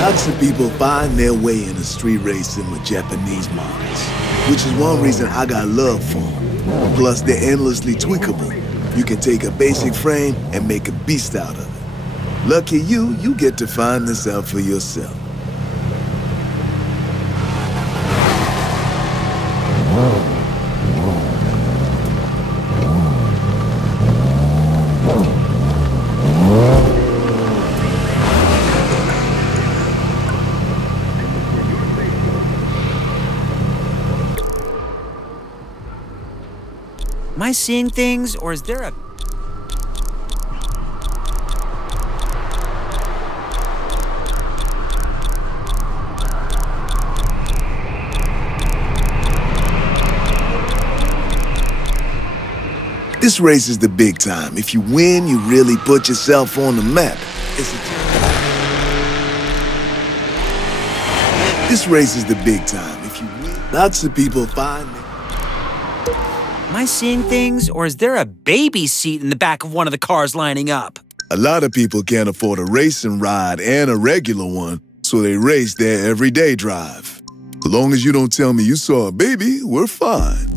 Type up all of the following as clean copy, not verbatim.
Lots of people find their way into street racing with Japanese models, which is one reason I got love for them. Plus, they're endlessly tweakable. You can take a basic frame and make a beast out of it. Lucky you get to find this out for yourself. Am I seeing things, or is there a... This race is the big time. If you win, you really put yourself on the map. This race is the big time. If you win, lots of people find it. Am I seeing things, or is there a baby seat in the back of one of the cars lining up? A lot of people can't afford a racing ride and a regular one, so they race their everyday drive. As long as you don't tell me you saw a baby, we're fine.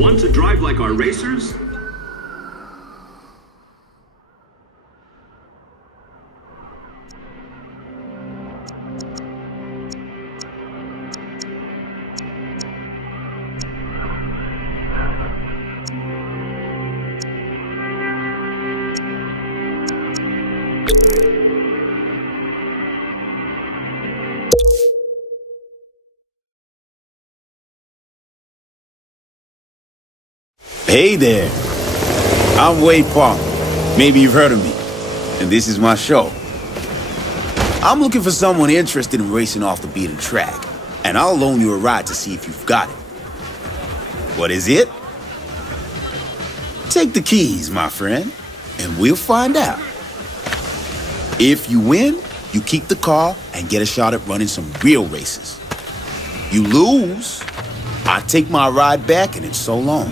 Want to drive like our racers? Hey there, I'm Wade Parker. Maybe you've heard of me, and this is my show. I'm looking for someone interested in racing off the beaten track, and I'll loan you a ride to see if you've got it. What is it? Take the keys, my friend, and we'll find out. If you win, you keep the car and get a shot at running some real races. You lose, I take my ride back and it's so long.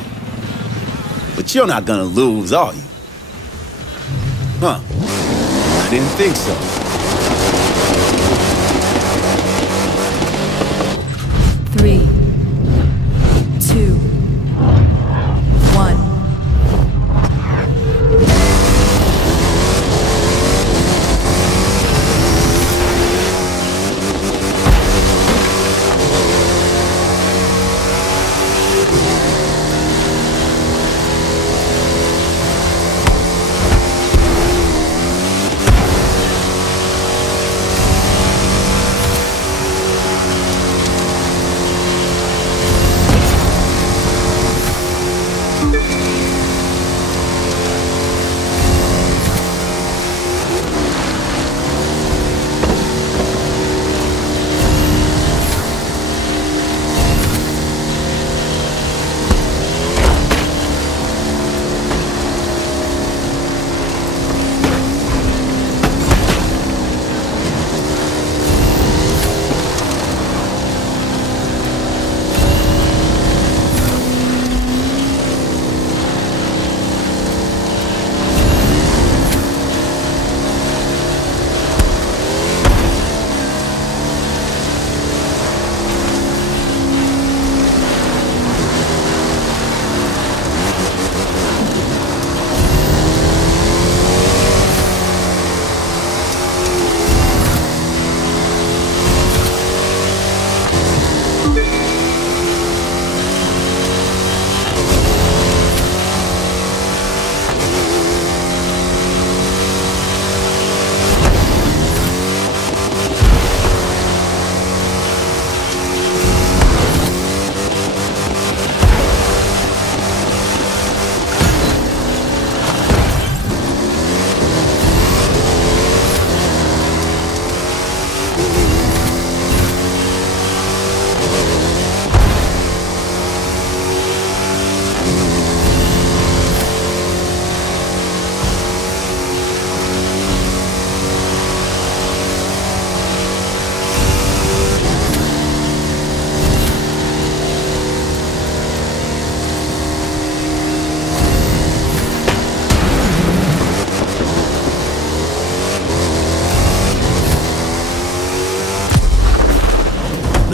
But you're not gonna lose, are you? Huh. I didn't think so. Three, two, one.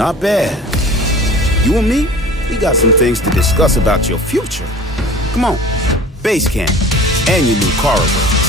Not bad. You and me, we got some things to discuss about your future. Come on, base camp and your new car awareness.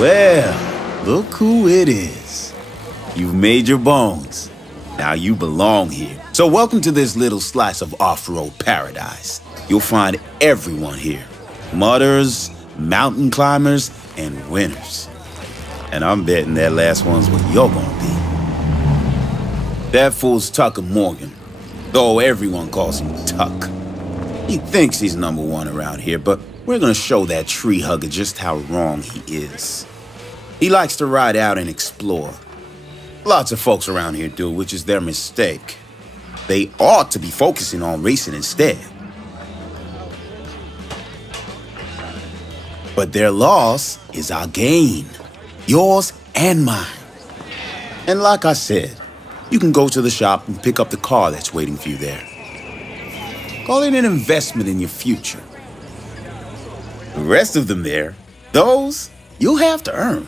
Well, look who it is. You've made your bones. Now you belong here. So welcome to this little slice of off-road paradise. You'll find everyone here. Mudders, mountain climbers, and winners. And I'm betting that last one's what you're gonna be. That fool's Tucker Morgan, though everyone calls him Tuck. He thinks he's #1 around here, but we're gonna show that tree hugger just how wrong he is. He likes to ride out and explore. Lots of folks around here do, which is their mistake. They ought to be focusing on racing instead. But their loss is our gain. Yours and mine. And like I said, you can go to the shop and pick up the car that's waiting for you there. Call it an investment in your future. The rest of them there, those you'll have to earn.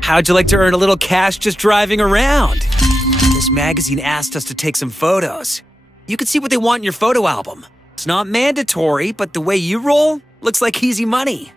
How'd you like to earn a little cash just driving around? This magazine asked us to take some photos. You can see what they want in your photo album. It's not mandatory, but the way you roll looks like easy money.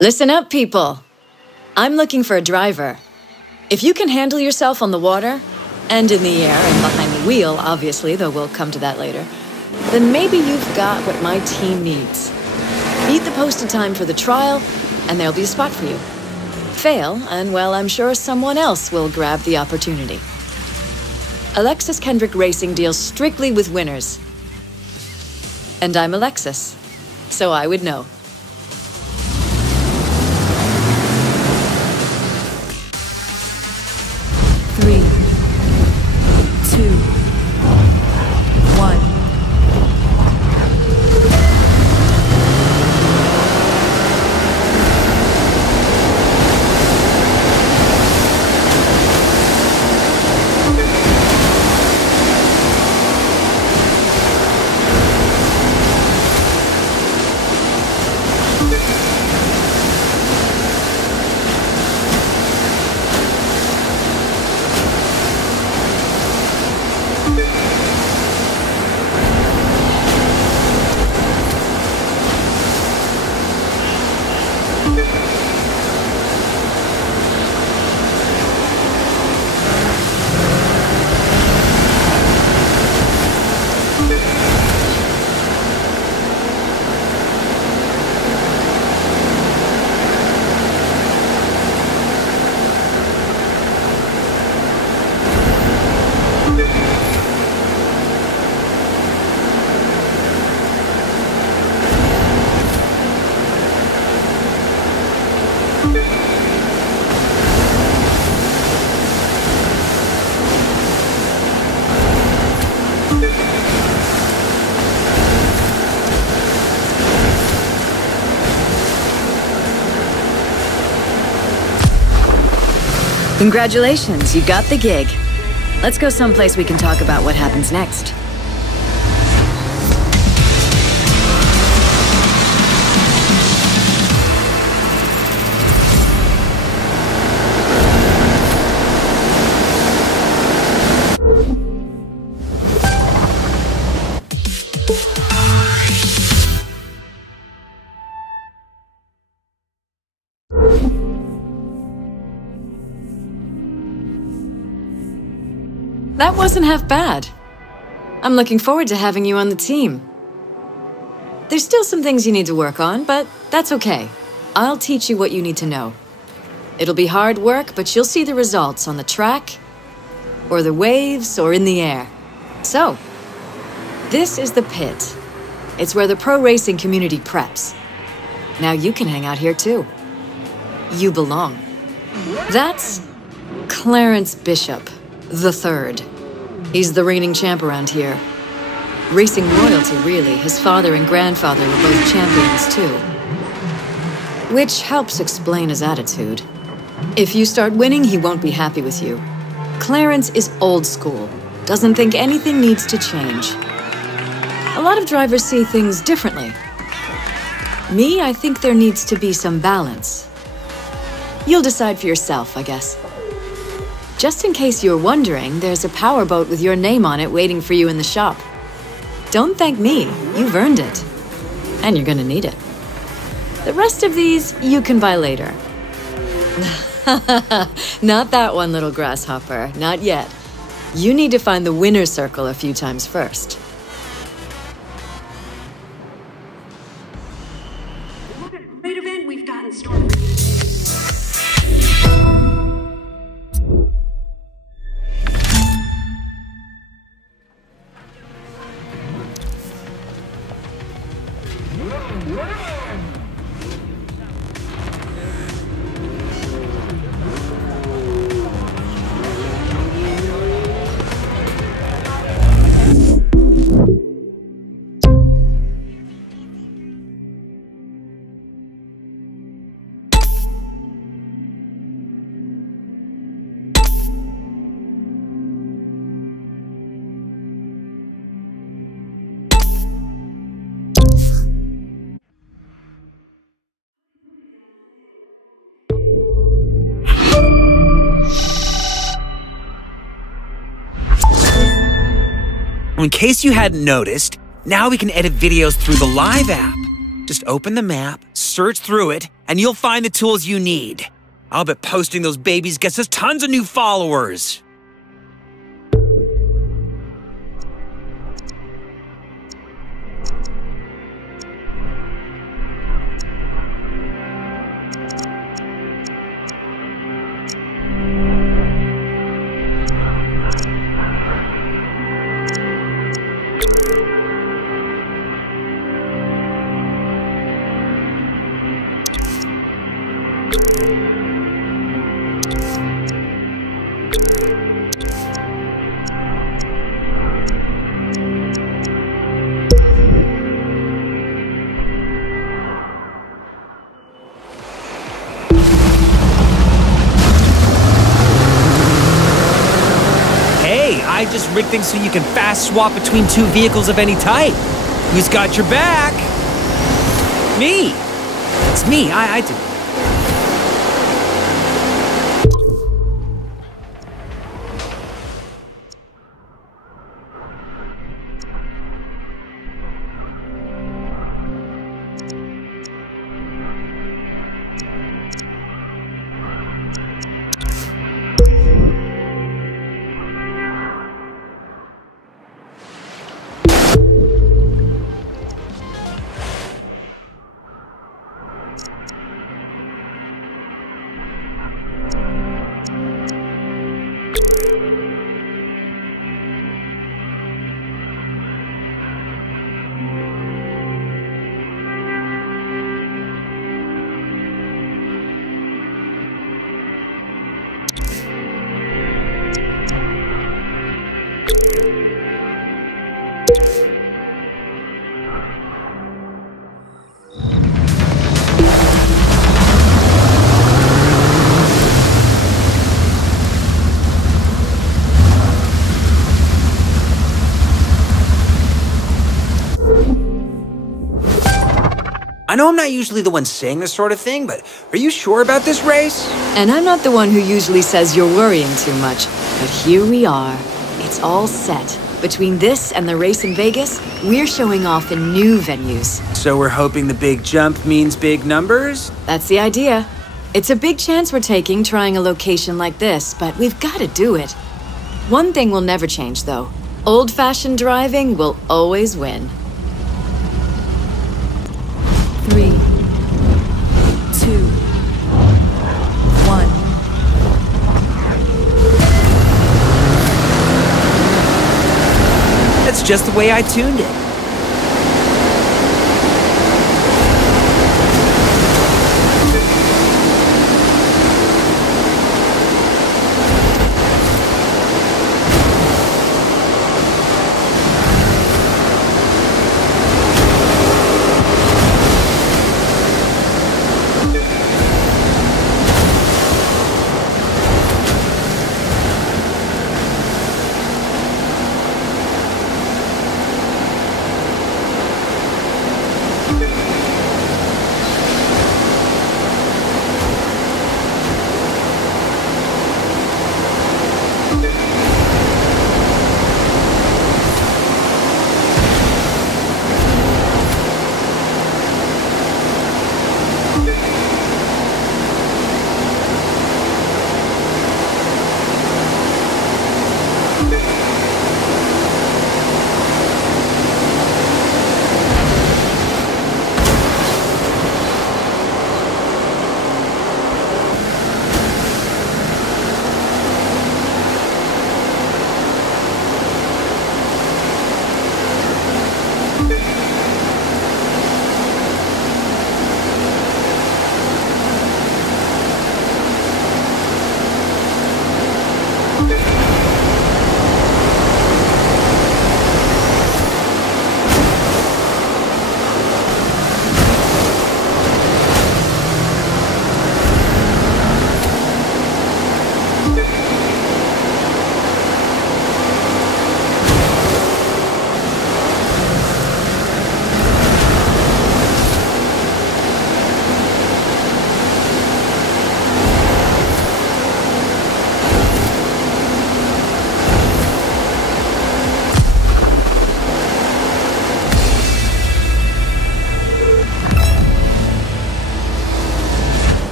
Listen up, people. I'm looking for a driver. If you can handle yourself on the water, and in the air and behind the wheel, obviously, though we'll come to that later, then maybe you've got what my team needs. Meet the posted time for the trial, and there'll be a spot for you. Fail, and well, I'm sure someone else will grab the opportunity. Alexis Kendrick Racing deals strictly with winners. And I'm Alexis, so I would know. Congratulations, you got the gig. Let's go someplace we can talk about what happens next. That wasn't half bad. I'm looking forward to having you on the team. There's still some things you need to work on, but that's okay. I'll teach you what you need to know. It'll be hard work, but you'll see the results on the track, or the waves, or in the air. So, this is the pit. It's where the pro racing community preps. Now you can hang out here too. You belong. That's Clarence Bishop the Third. He's the reigning champ around here. Racing royalty, really. His father and grandfather were both champions, too. Which helps explain his attitude. If you start winning, he won't be happy with you. Clarence is old school. Doesn't think anything needs to change. A lot of drivers see things differently. Me, I think there needs to be some balance. You'll decide for yourself, I guess. Just in case you're wondering, there's a powerboat with your name on it waiting for you in the shop. Don't thank me, you've earned it. And you're gonna need it. The rest of these, you can buy later. Not that one, little grasshopper, not yet. You need to find the winner's circle a few times first. Look at the great event we've got in store. In case you hadn't noticed, now we can edit videos through the Live app. Just open the map, search through it, and you'll find the tools you need. I'll bet posting those babies gets us tons of new followers. I just rigged things so you can fast swap between two vehicles of any type. Who's got your back? Me. It's me. I do. I know I'm not usually the one saying this sort of thing, but are you sure about this race? And I'm not the one who usually says you're worrying too much. But here we are. It's all set. Between this and the race in Vegas, we're showing off in new venues. So we're hoping the big jump means big numbers? That's the idea. It's a big chance we're taking trying a location like this, but we've got to do it. One thing will never change, though. Old-fashioned driving will always win. 3, 2, 1. That's just the way I tuned it.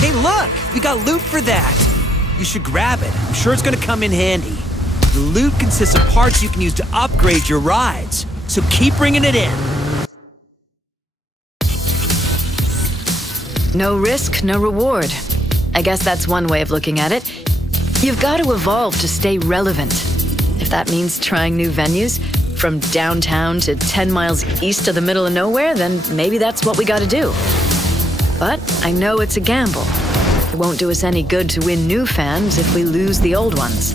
Hey, look! We got loot for that! You should grab it. I'm sure it's gonna come in handy. The loot consists of parts you can use to upgrade your rides. So keep bringing it in. No risk, no reward. I guess that's one way of looking at it. You've got to evolve to stay relevant. If that means trying new venues, from downtown to 10 miles east of the middle of nowhere, then maybe that's what we gotta do. But I know it's a gamble. It won't do us any good to win new fans if we lose the old ones.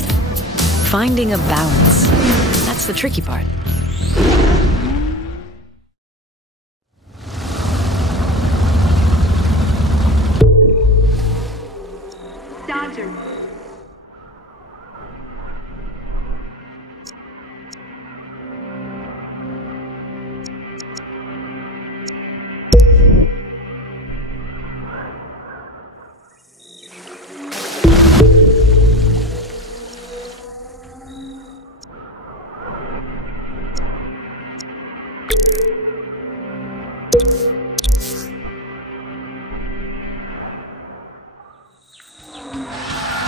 Finding a balance. That's the tricky part. Dodger.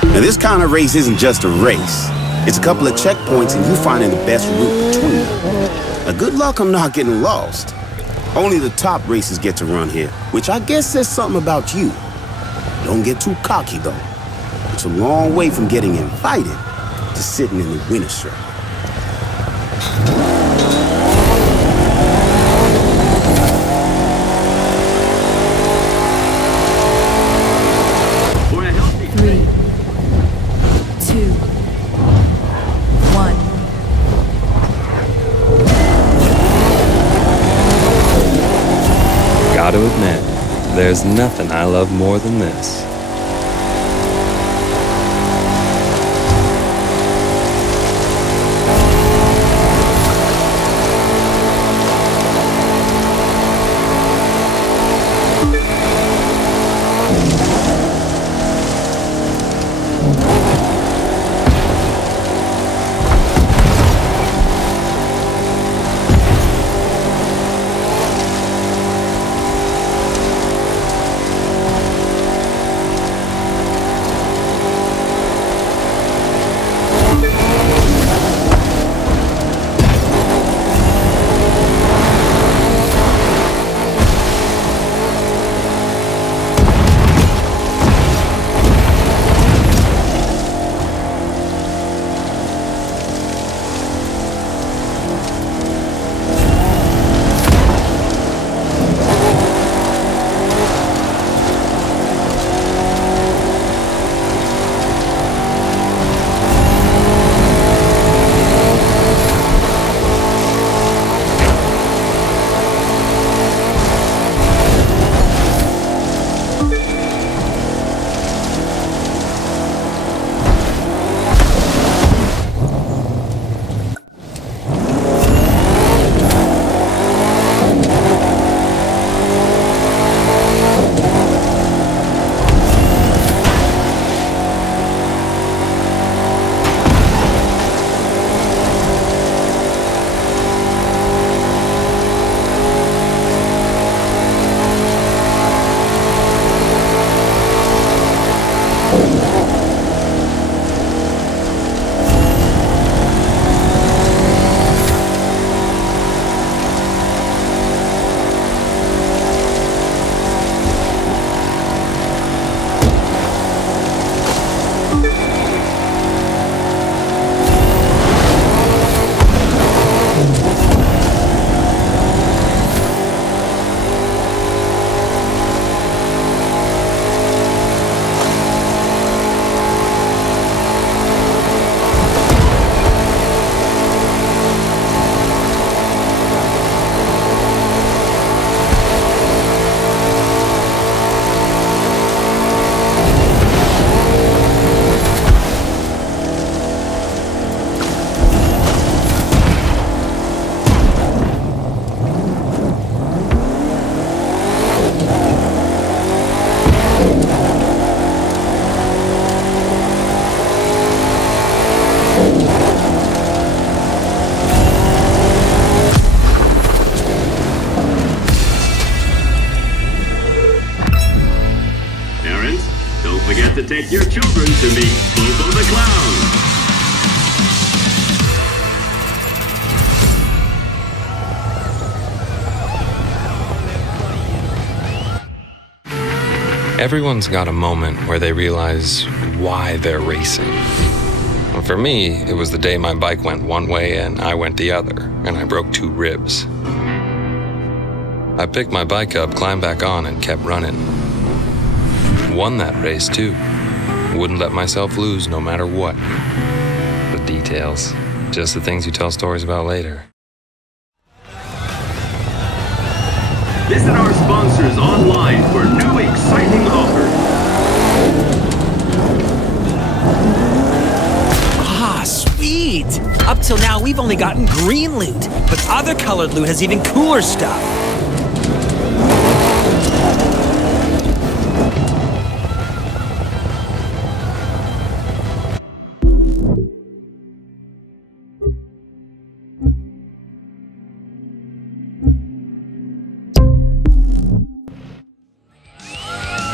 Now, this kind of race isn't just a race. It's a couple of checkpoints and you finding the best route between them. Now, good luck on not getting lost. Only the top racers get to run here, which I guess says something about you. Don't get too cocky, though. It's a long way from getting invited to sitting in the winner's circle. For a healthy 3, 2, 1. Gotta admit, there's nothing I love more than this. forget to take your children to meet Bobo the Clown. Everyone's got a moment where they realize why they're racing. Well, for me, it was the day my bike went one way and I went the other, and I broke 2 ribs. I picked my bike up, climbed back on, and kept running. Won that race, too. Wouldn't let myself lose no matter what. The details, just the things you tell stories about later. Visit our sponsors online for new exciting offers. Ah, sweet! Up till now, we've only gotten green loot, but other colored loot has even cooler stuff.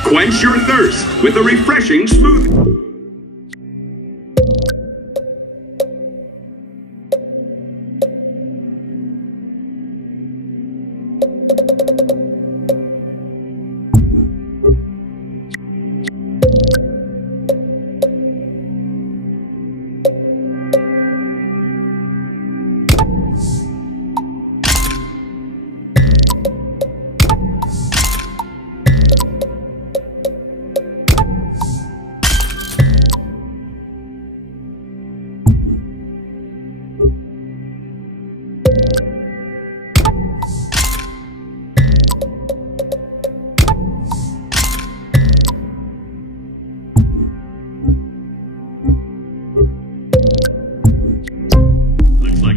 Quench your thirst with a refreshing smoothie.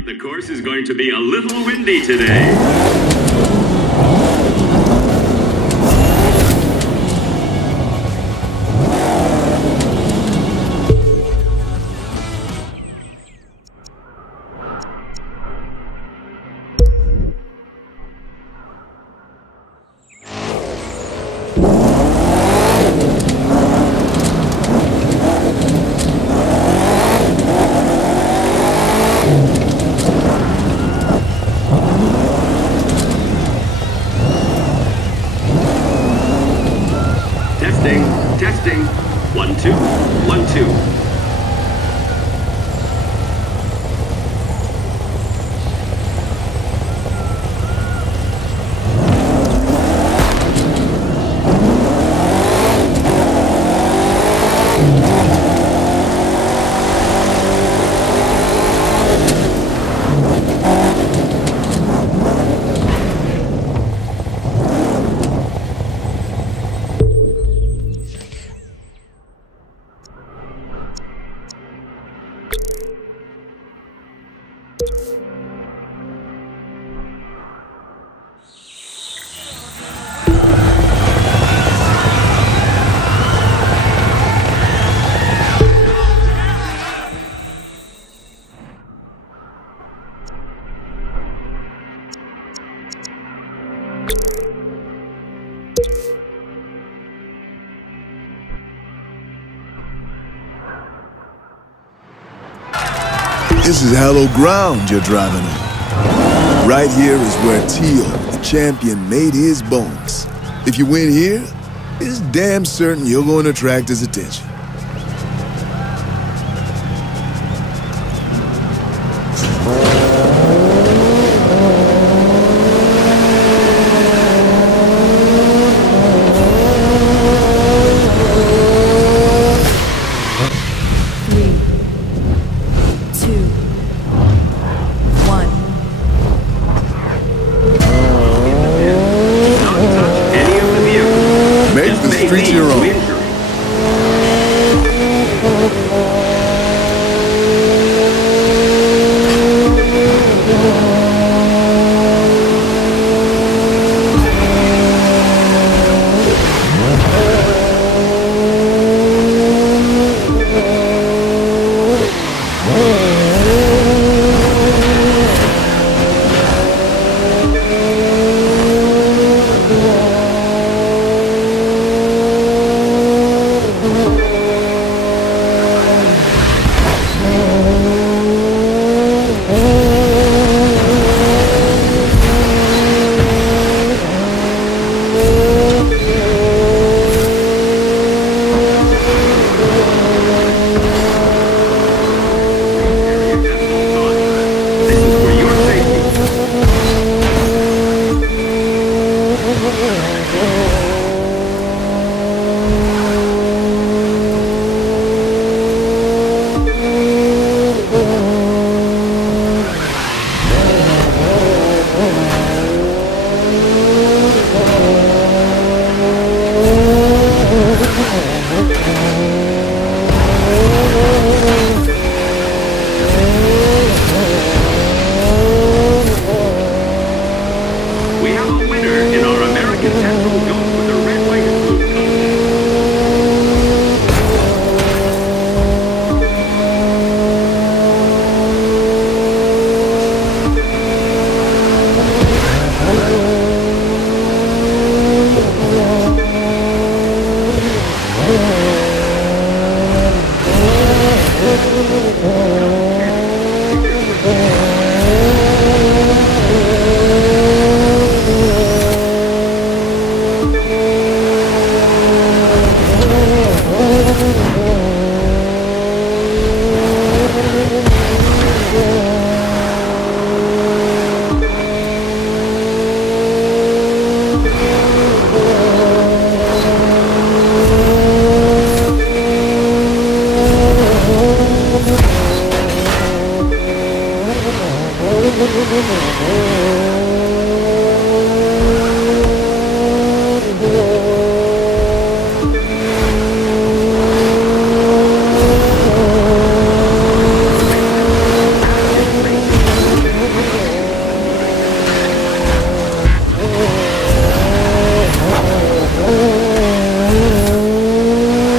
The course is going to be a little windy today. Testing. 1, 2, 1, 2. This is hallowed ground you're driving on. Right here is where Teal, the champion, made his bones. If you win here, it's damn certain you're going to attract his attention.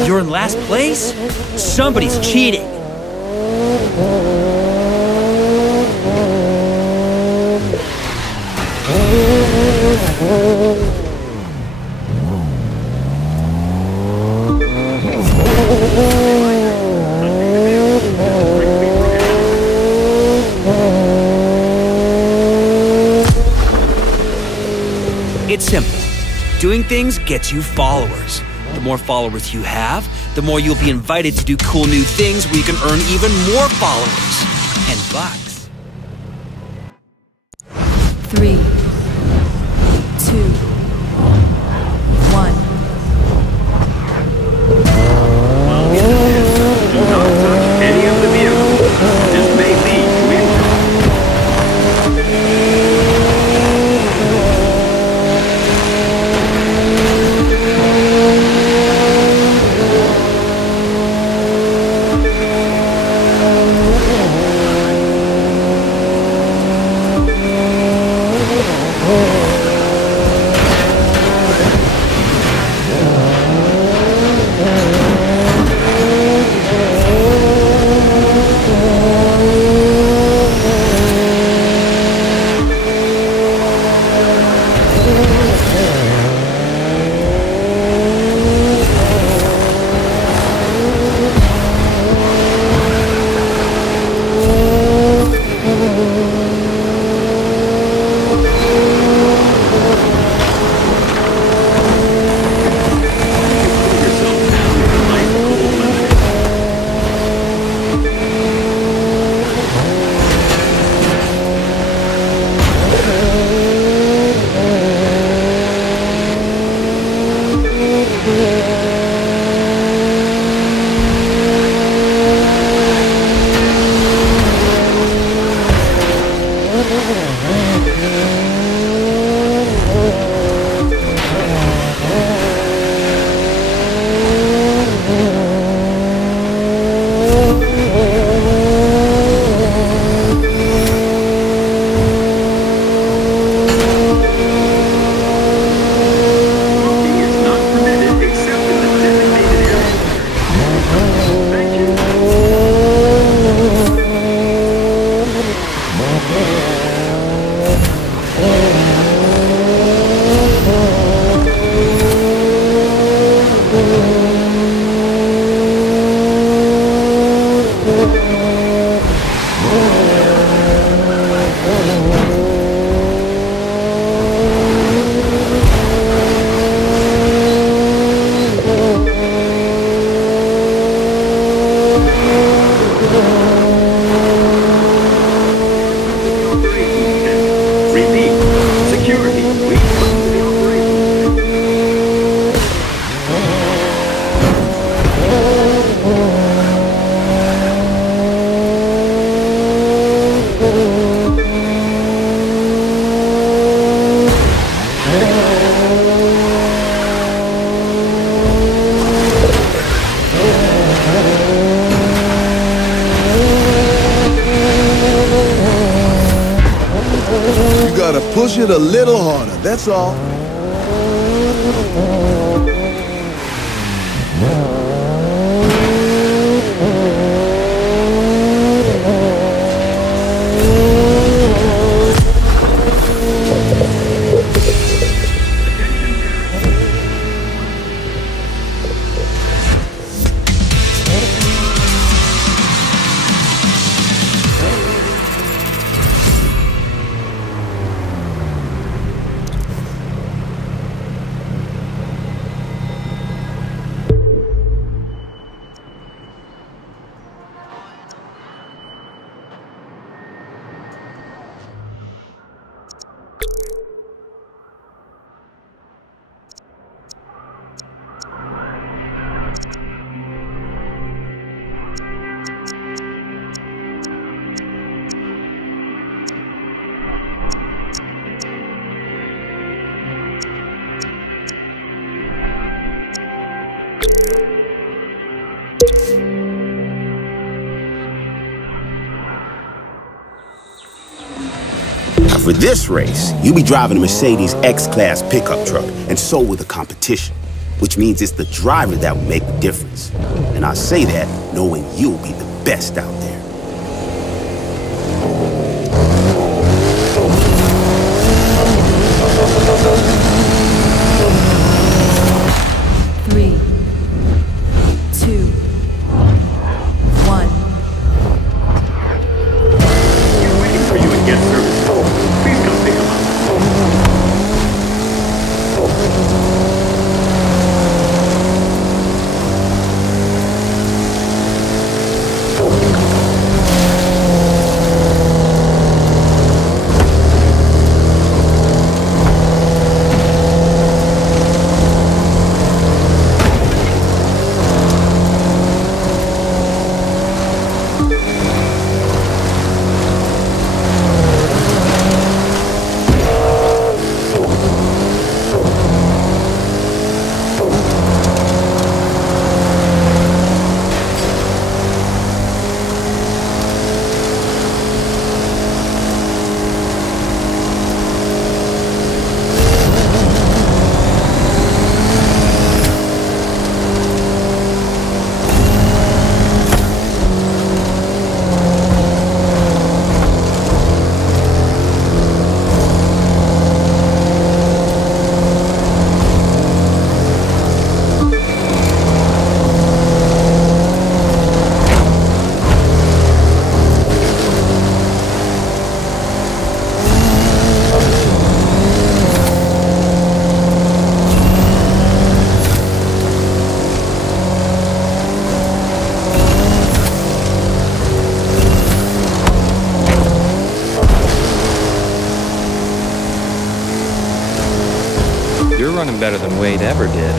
You're in last place? Somebody's cheating. It's simple. Doing things gets you followers. The more followers you have, the more you'll be invited to do cool new things where you can earn even more followers and bucks. 3, 2, 1. While in the pit, do not touch any of the vehicles. This may lead to injury. Push it a little harder, that's all. For this race, you'll be driving a Mercedes X-Class pickup truck, and so will the competition, which means it's the driver that will make the difference. And I say that knowing you'll be the best out there. Three, two, one. He's waiting for you in guest service. Please come pick him up. You're running better than Wade ever did.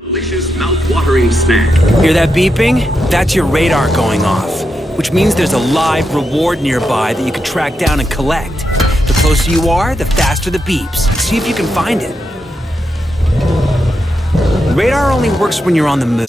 Delicious, mouth-watering snack. Hear that beeping? That's your radar going off. which means there's a live reward nearby that you can track down and collect. The closer you are, the faster the beeps. See if you can find it. Radar only works when you're on the move.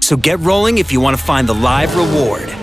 So get rolling if you want to find the live reward.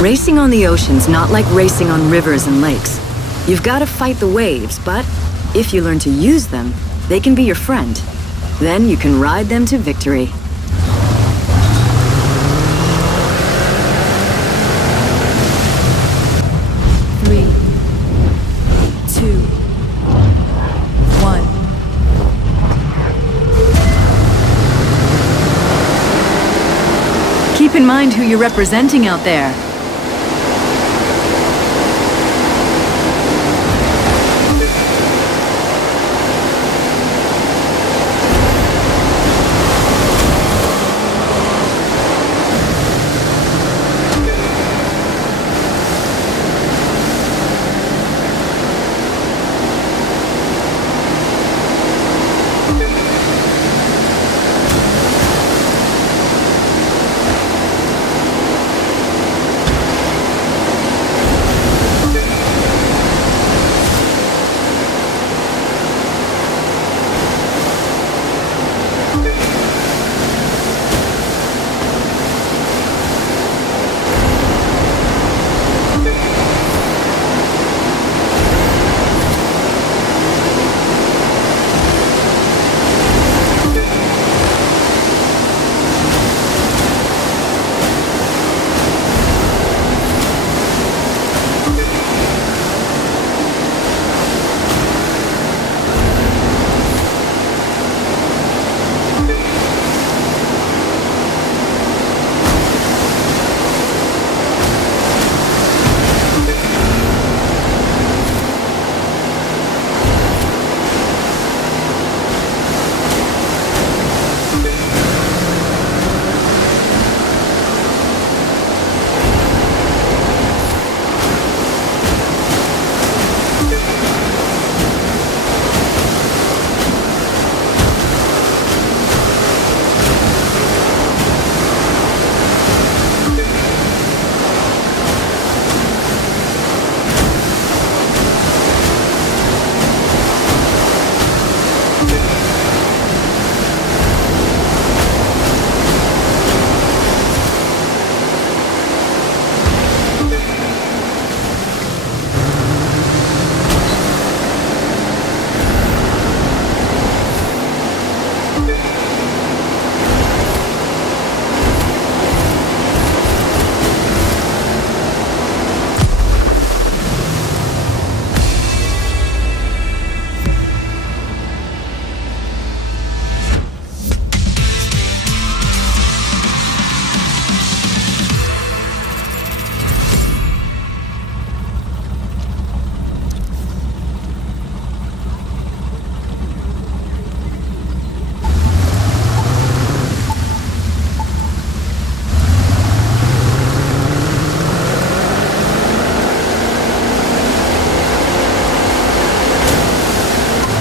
Racing on the ocean's not like racing on rivers and lakes. You've got to fight the waves, but if you learn to use them, they can be your friend. Then you can ride them to victory. Three, two, one. Keep in mind who you're representing out there.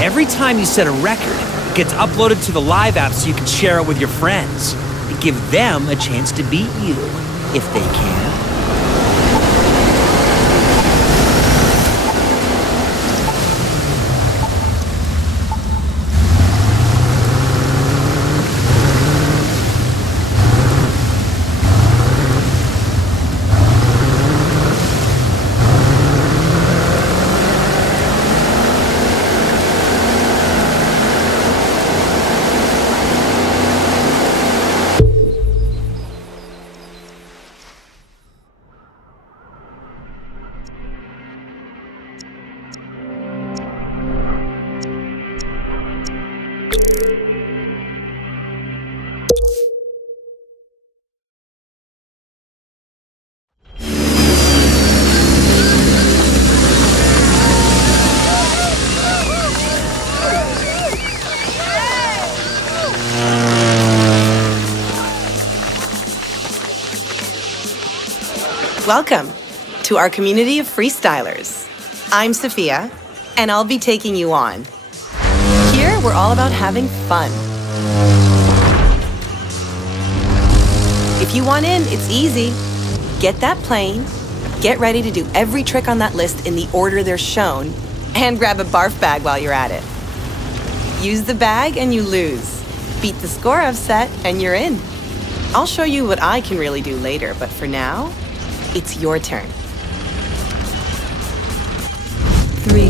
Every time you set a record, it gets uploaded to the Live app so you can share it with your friends. And give them a chance to beat you, if they can. Welcome to our community of freestylers. I'm Sophia, and I'll be taking you on. Here, we're all about having fun. If you want in, it's easy. Get that plane, get ready to do every trick on that list in the order they're shown, and grab a barf bag while you're at it. Use the bag and you lose. Beat the score I've set and you're in. I'll show you what I can really do later, but for now, it's your turn. 3, 2,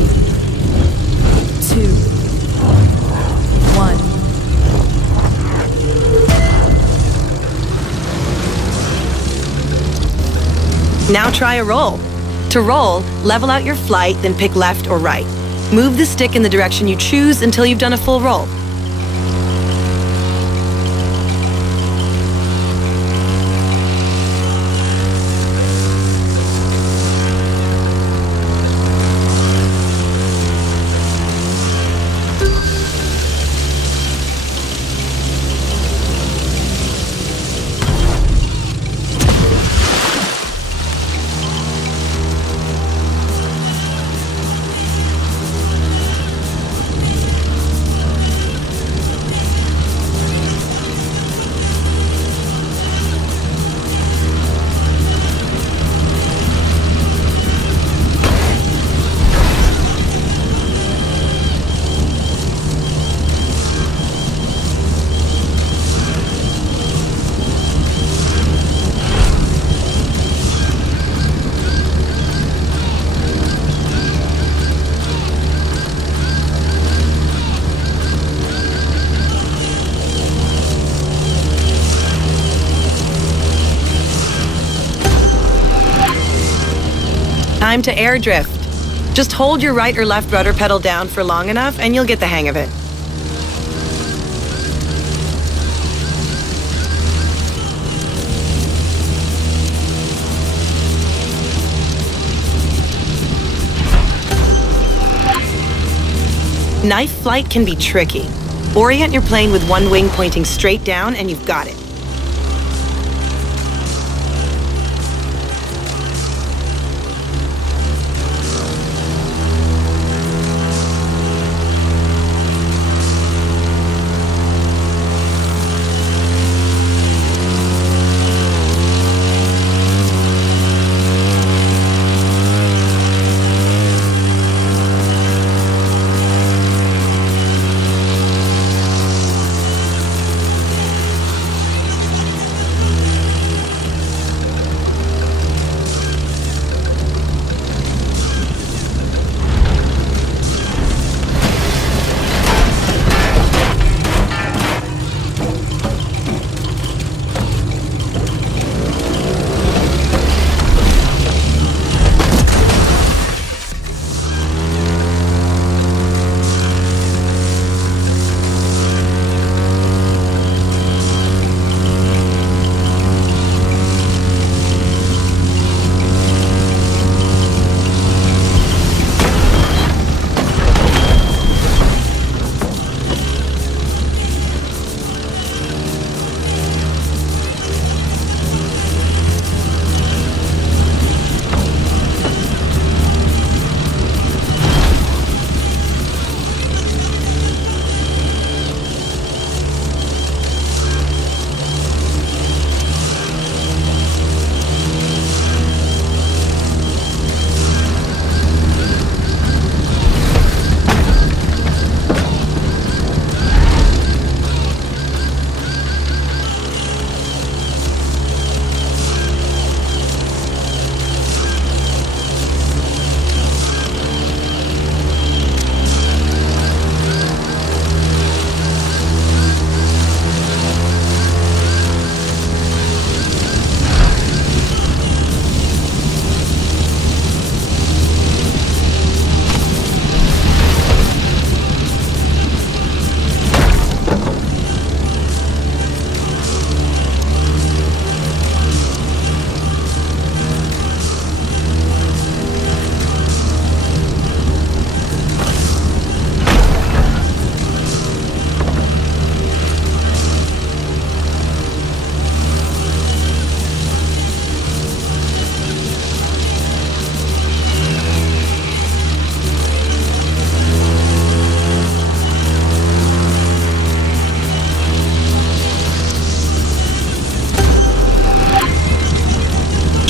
1. Now try a roll. To roll, level out your flight, then pick left or right. Move the stick in the direction you choose until you've done a full roll. Time to air drift. Just hold your right or left rudder pedal down for long enough and you'll get the hang of it. Knife flight can be tricky. Orient your plane with one wing pointing straight down and you've got it.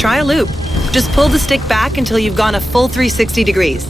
Try a loop. Just pull the stick back until you've gone a full 360 degrees.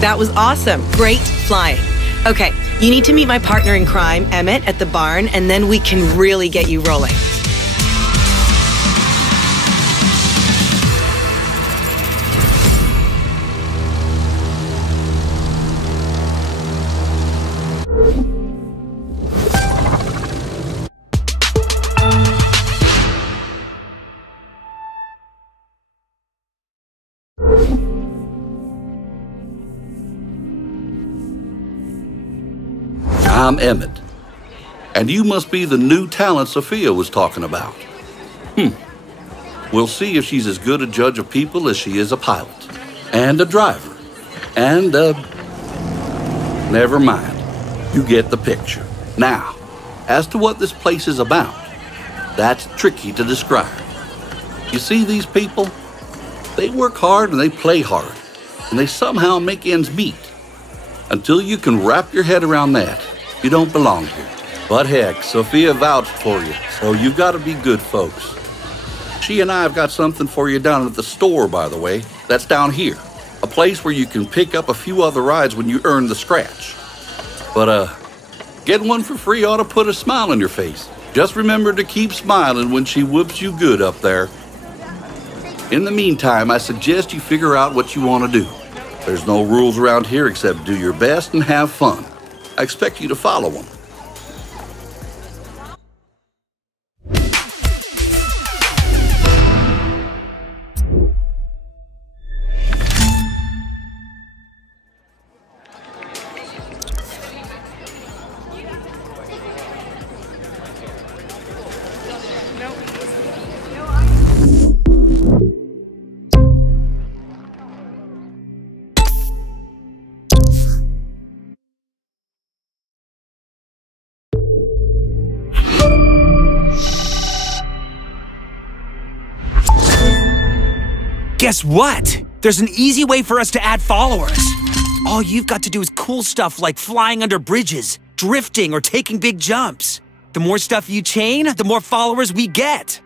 That was awesome. Great flying. Okay, you need to meet my partner in crime, Emmett, at the barn, and then we can really get you rolling. I'm Emmett, and you must be the new talent Sophia was talking about. We'll see if she's as good a judge of people as she is a pilot, and a driver, and never mind. You get the picture. Now, as to what this place is about, that's tricky to describe. You see these people? They work hard and they play hard, and they somehow make ends meet. Until you can wrap your head around that, you don't belong here. But heck, Sophia vouched for you, so you've got to be good folks. She and I have got something for you down at the store, by the way. That's down here. A place where you can pick up a few other rides when you earn the scratch. But, getting one for free ought to put a smile on your face. Just remember to keep smiling when she whoops you good up there. In the meantime, I suggest you figure out what you want to do. There's no rules around here except do your best and have fun. I expect you to follow them. Guess what? There's an easy way for us to add followers. All you've got to do is cool stuff like flying under bridges, drifting, or taking big jumps. The more stuff you chain, the more followers we get.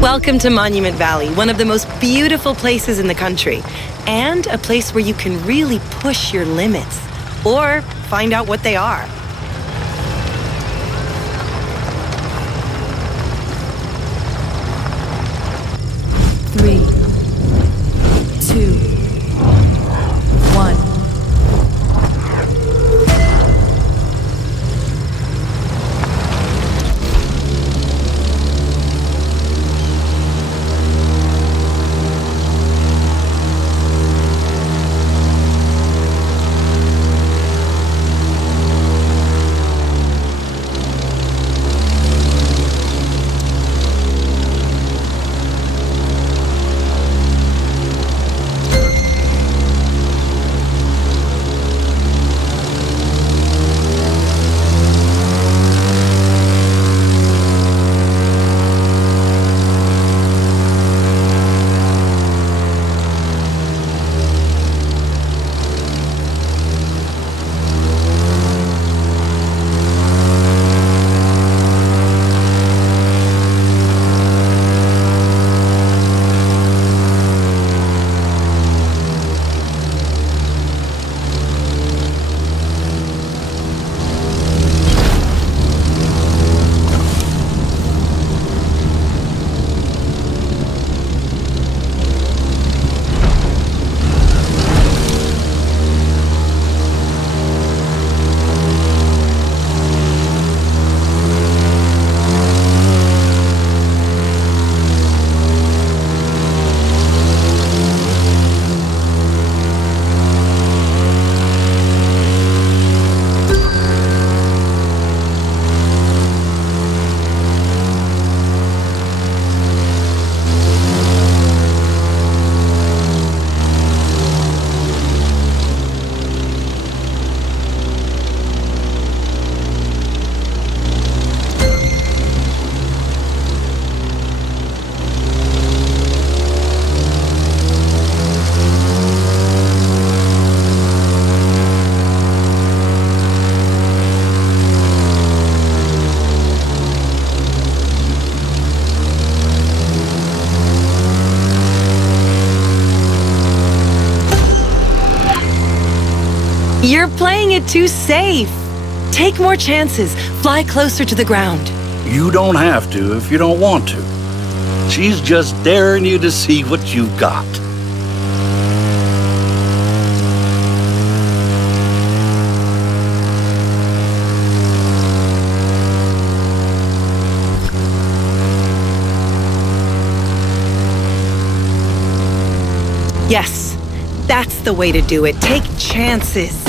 Welcome to Monument Valley, one of the most beautiful places in the country, and a place where you can really push your limits, or find out what they are. Three, two, one. You're playing it too safe. Take more chances. Fly closer to the ground. You don't have to if you don't want to. She's just daring you to see what you've got. Yes, that's the way to do it. Take chances.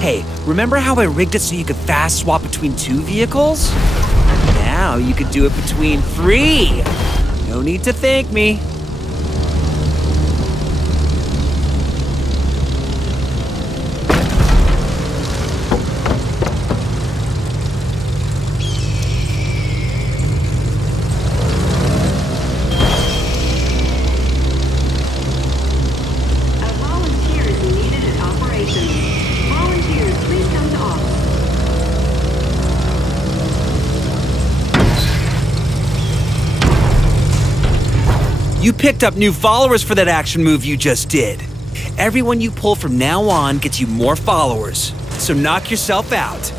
Hey, remember how I rigged it so you could fast swap between 2 vehicles? Now you could do it between 3. No need to thank me. A volunteer is needed at operations. Volunteers, please come to office. You picked up new followers for that action move you just did. Everyone you pull from now on gets you more followers. So knock yourself out.